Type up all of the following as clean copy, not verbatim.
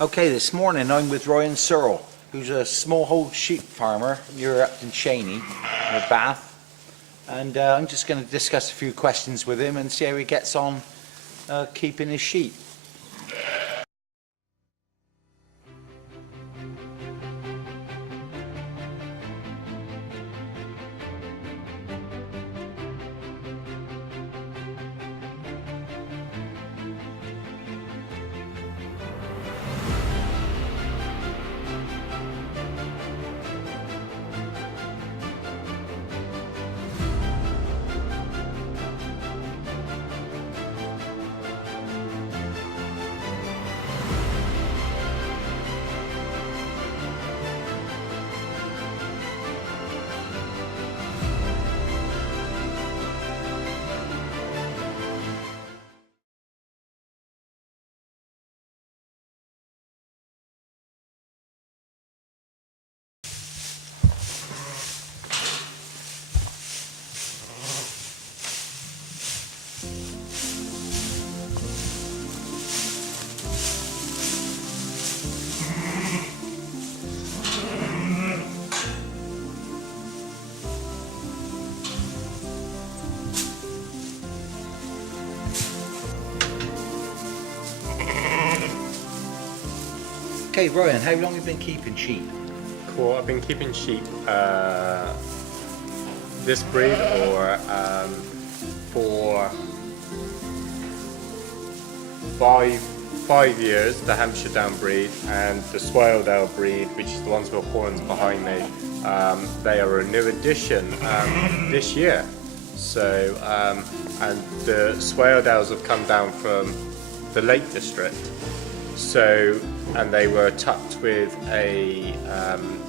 Okay, this morning I'm with Ryan Searle, who's a smallhold sheep farmer near Upton Cheney, near Bath. And I'm just going to discuss a few questions with him and see how he gets on keeping his sheep. Okay, Ryan, how long have you been keeping sheep? Cool. I've been keeping sheep, this breed or for 5 years, the Hampshire Down breed and the Swaledale breed, which is the ones with horns behind me. They are a new addition this year. So, and the Swaledales have come down from the Lake District. So, and they were tucked with a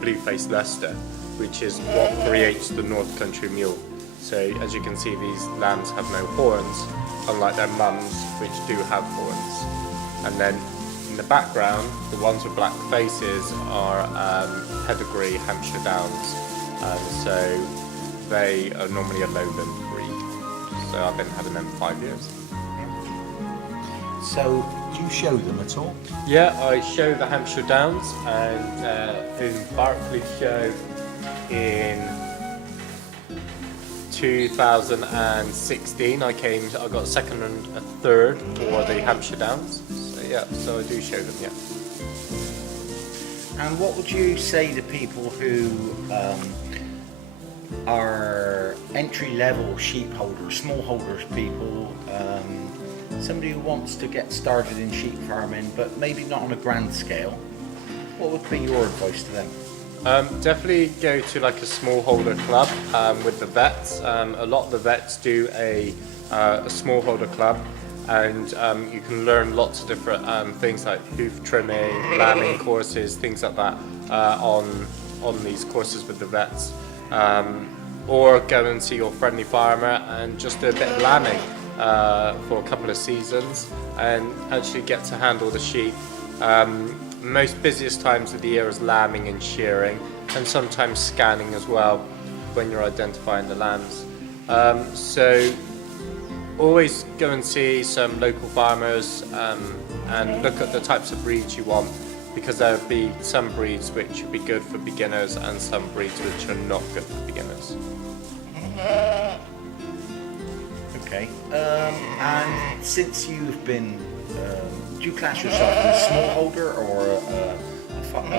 blue-faced Leicester, which is what creates the North Country Mule. So as you can see, these lambs have no horns, unlike their mums, which do have horns. And then in the background, the ones with black faces are pedigree Hampshire Downs, and so they are normally a lowland breed. So I've been having them 5 years. So, do you show them at all? Yeah, I show the Hampshire Downs, and in Berkeley show in 2016 I got second and a third for the Hampshire Downs. So yeah, so I do show them, yeah. And what would you say to people who are entry-level sheep holders, smallholders people, somebody who wants to get started in sheep farming but maybe not on a grand scale? What would be your advice to them? Definitely go to like a smallholder club with the vets. A lot of the vets do a smallholder club, and you can learn lots of different things like hoof trimming, lambing courses, things like that on these courses with the vets. Or go and see your friendly farmer and just do a bit of lambing for a couple of seasons and actually get to handle the sheep. Most busiest times of the year is lambing and shearing, and sometimes scanning as well when you're identifying the lambs. So always go and see some local farmers and look at the types of breeds you want, because there'll be some breeds which would be good for beginners and some breeds which are not good for beginners. Okay, and since you've been, do you class yourself as a smallholder or a farmer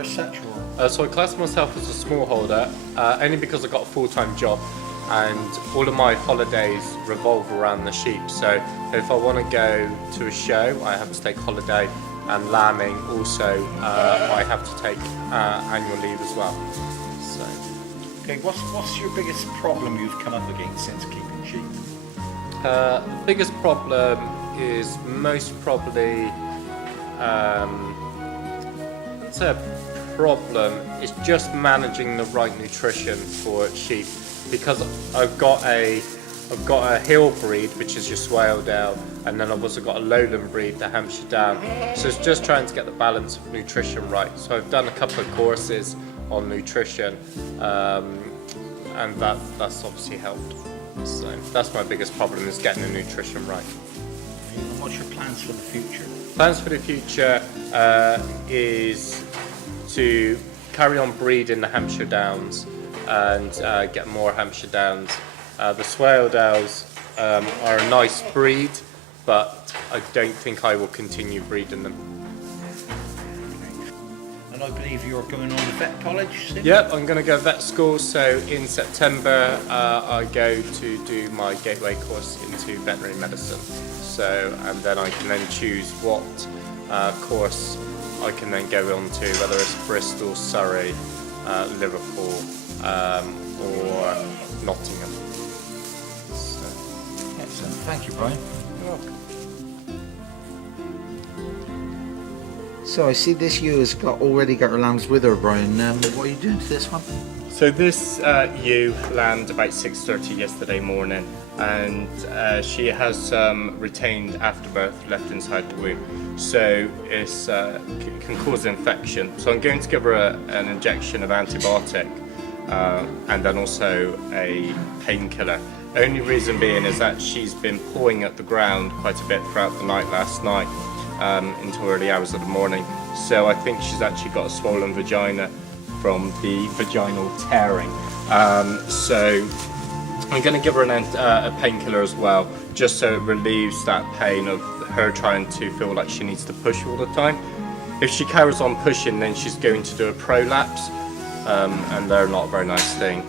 as such? Or? So I class myself as a smallholder only because I've got a full-time job and all of my holidays revolve around the sheep. So if I want to go to a show, I have to take holiday, and lambing also I have to take annual leave as well. So. Okay, what's your biggest problem you've come up against since keeping sheep? The biggest problem is most probably, it's a problem, is just managing the right nutrition for sheep, because I've got a hill breed, which is your Swaledale, and then I've also got a lowland breed, the Hampshire Down. So it's just trying to get the balance of nutrition right. So I've done a couple of courses on nutrition, and that's obviously helped. So that's my biggest problem, is getting the nutrition right. And what's your plans for the future? Plans for the future is to carry on breeding the Hampshire Downs and get more Hampshire Downs. The Swaledales are a nice breed, but I don't think I will continue breeding them. And I believe you're going on to vet college soon? Yep, I'm going to go vet school, so in September I go to do my gateway course into veterinary medicine. So, and then I can then choose what course I can then go on to, whether it's Bristol, Surrey, Liverpool or Nottingham. So, Excellent. Thank you, Brian. you're welcome. So I see this ewe has already got her lambs with her, Brian. What are you doing to this one? So this ewe landed about 6:30 yesterday morning, and she has some retained afterbirth left inside the womb, so it can cause infection. So I'm going to give her an injection of antibiotic and then also a painkiller. Only reason being is that she's been pawing at the ground quite a bit throughout the night last night into early hours of the morning. So I think she's actually got a swollen vagina from the vaginal tearing. So I'm going to give her a painkiller as well, just so it relieves that pain of her trying to feel like she needs to push all the time. If she carries on pushing, then she's going to do a prolapse, and they're not a very nice thing.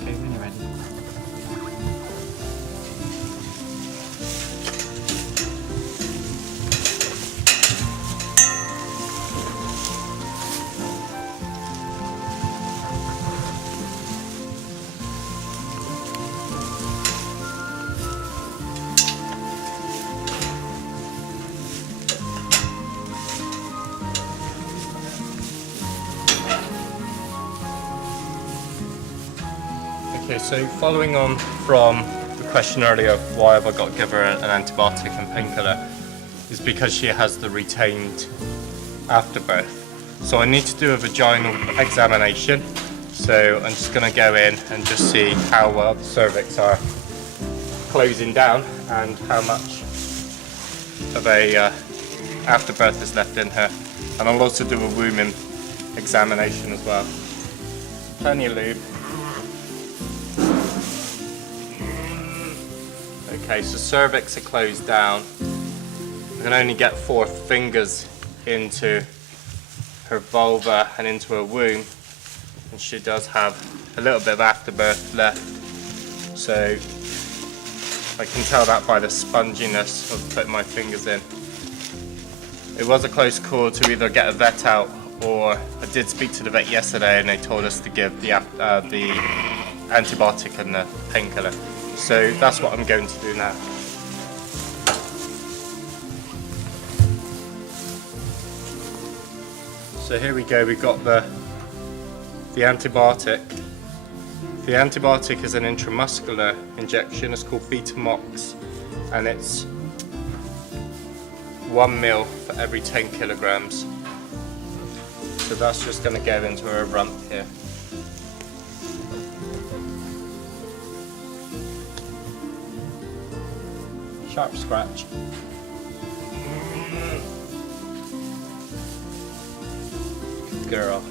Okay, when you're ready. Okay, so following on from the question earlier of why have I got to give her an antibiotic and painkiller, is because she has the retained afterbirth. So I need to do a vaginal examination. So I'm just going to go in and just see how well the cervix are closing down and how much of a afterbirth is left in her. And I'll also do a womb examination as well. Plenty of lube. Okay, so cervix are closed down. I can only get 4 fingers into her vulva and into her womb, and she does have a little bit of afterbirth left. So I can tell that by the sponginess of putting my fingers in. It was a close call to either get a vet out, or I did speak to the vet yesterday and they told us to give the antibiotic and the painkiller. So that's what I'm going to do now. So here we go, we've got the antibiotic. The antibiotic is an intramuscular injection, it's called Betamox, and it's 1 ml for every 10 kilograms. So that's just going to go into her rump here. Sharp scratch. Good girl.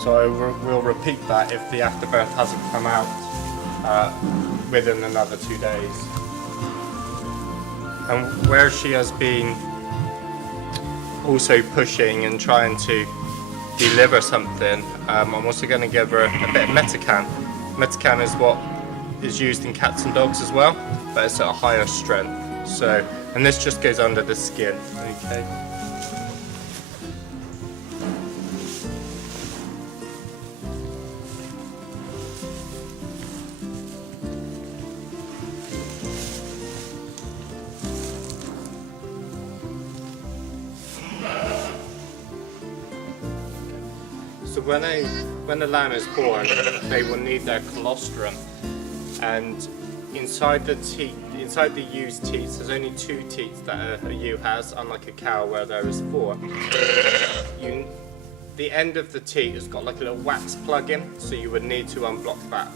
So we'll repeat that if the afterbirth hasn't come out within another 2 days. And where she has been also pushing and trying to deliver something, I'm also going to give her a bit of Metacan. Metacan is what is used in cats and dogs as well, but it's at a higher strength. So, and this just goes under the skin. Okay. So when a lamb is born, they will need their colostrum, and inside the ew's teats, there's only 2 teats that a ewe has, unlike a cow where there is 4. The end of the teat has got like a little wax plug in, so you would need to unblock that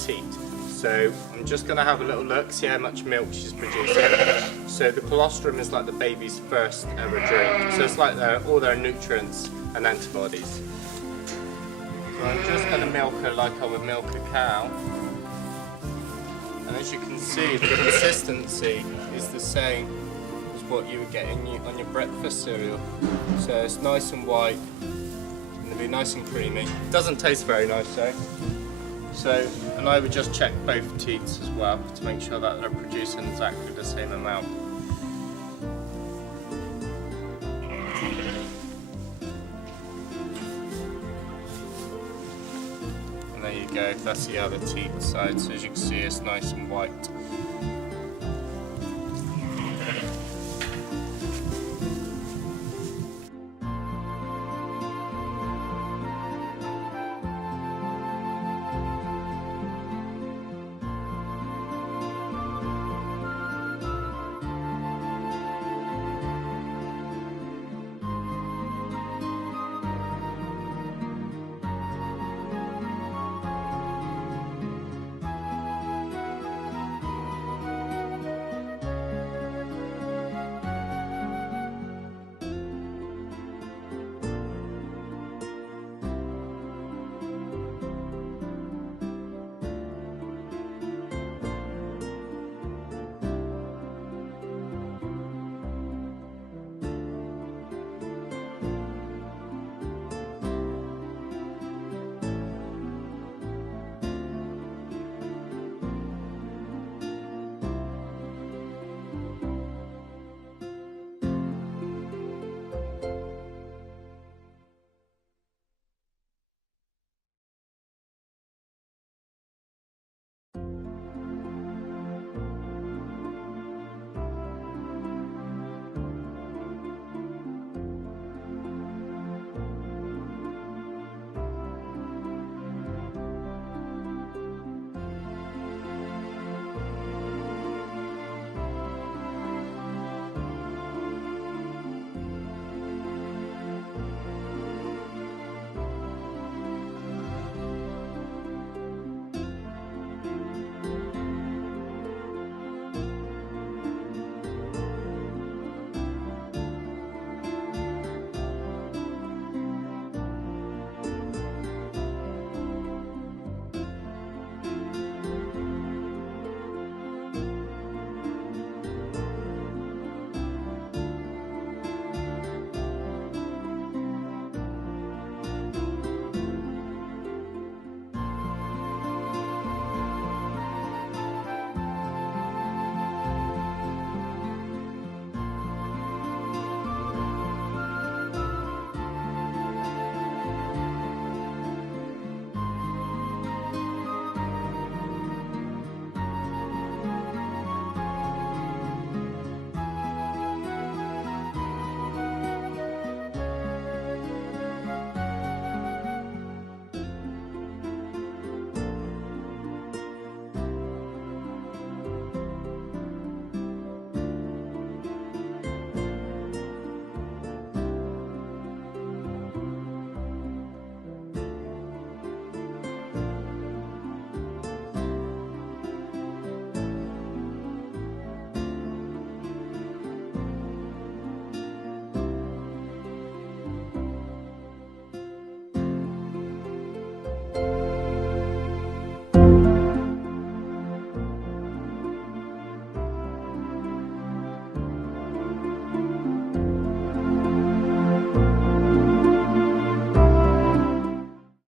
teat. So I'm just going to have a little look, see how much milk she's producing. So the colostrum is like the baby's first ever drink, so it's like all their nutrients and antibodies. So I'm just going to milk her like I would milk a cow. And as you can see, the consistency is the same as what you would get on your breakfast cereal. So it's nice and white, and it'll be nice and creamy. It doesn't taste very nice though. So, and I would just check both teats as well to make sure that they're producing exactly the same amount. And there you go, that's the other teat side, so as you can see it's nice and white.